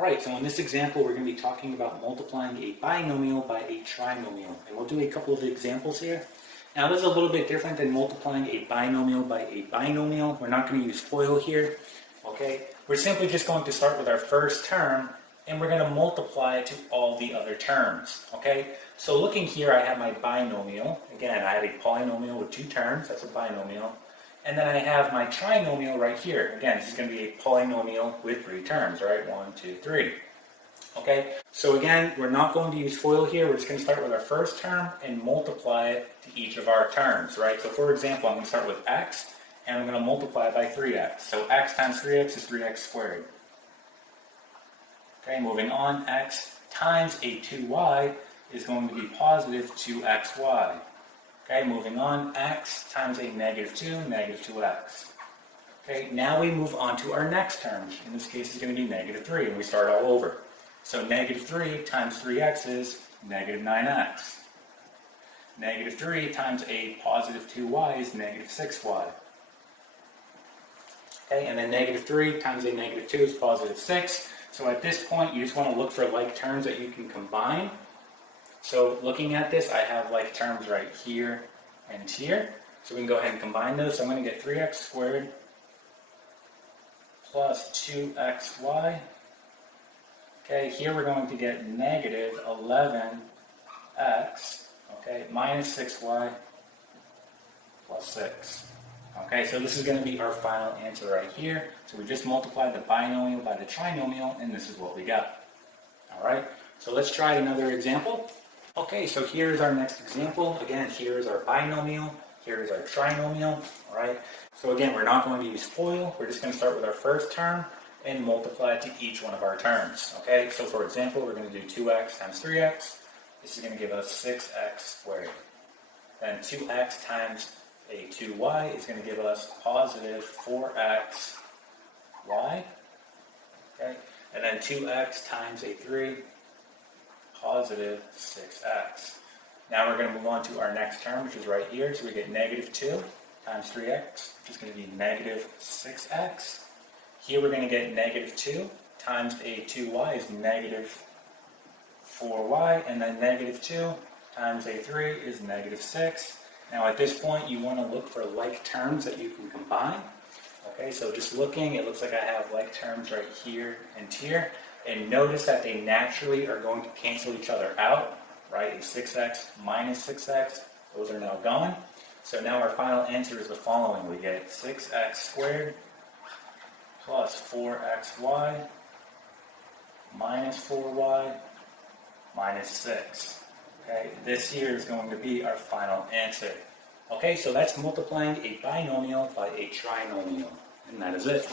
Alright, so in this example we're going to be talking about multiplying a binomial by a trinomial. And we'll do a couple of examples here. Now this is a little bit different than multiplying a binomial by a binomial. We're not going to use FOIL here. Okay, we're simply just going to start with our first term and we're going to multiply it to all the other terms. Okay, so looking here I have my binomial. Again, I have a polynomial with two terms, that's a binomial. And then I have my trinomial right here. Again, this is going to be a polynomial with three terms, right? 1, 2, 3. Okay, so again, we're not going to use FOIL here. We're just going to start with our first term and multiply it to each of our terms, right? So for example, I'm going to start with x, and I'm going to multiply it by 3x. So x times 3x is 3x squared. Okay, moving on, x times a 2y is going to be positive 2xy. Okay, moving on, x times a negative 2, negative 2x. Okay, now we move on to our next term. In this case, it's going to be negative 3, and we start all over. So negative 3 times 3x is negative 9x. Negative 3 times a positive 2y is negative 6y. Okay, and then negative 3 times a negative 2 is positive 6. So at this point, you just want to look for like terms that you can combine. So looking at this, I have like terms right here and here. So we can go ahead and combine those. So I'm going to get 3x squared plus 2xy. Okay, here we're going to get negative 11x, okay, minus 6y plus 6. Okay, so this is going to be our final answer right here. So we just multiplied the binomial by the trinomial, and this is what we got. All right, so let's try another example. Okay, so here's our next example. Again, here's our binomial, here's our trinomial, all right? So again, we're not going to use FOIL. We're just going to start with our first term and multiply it to each one of our terms, okay? So for example, we're going to do 2x times 3x. This is going to give us 6x squared. Then 2x times a 2y is going to give us positive 4xy, okay? And then 2x times a 3, positive 6x. Now we're going to move on to our next term, which is right here. So we get negative 2 times 3x, which is going to be negative 6x. Here we're going to get negative 2 times a 2y is negative 4y, and then negative 2 times a 3 is negative 6. Now at this point, you want to look for like terms that you can combine. Okay, so just looking, it looks like I have like terms right here and here. And notice that they naturally are going to cancel each other out, right? A 6x minus 6x, those are now gone. So now our final answer is the following. We get 6x squared plus 4xy minus 4y minus 6. Okay, this here is going to be our final answer. Okay, so that's multiplying a binomial by a trinomial, and that is it.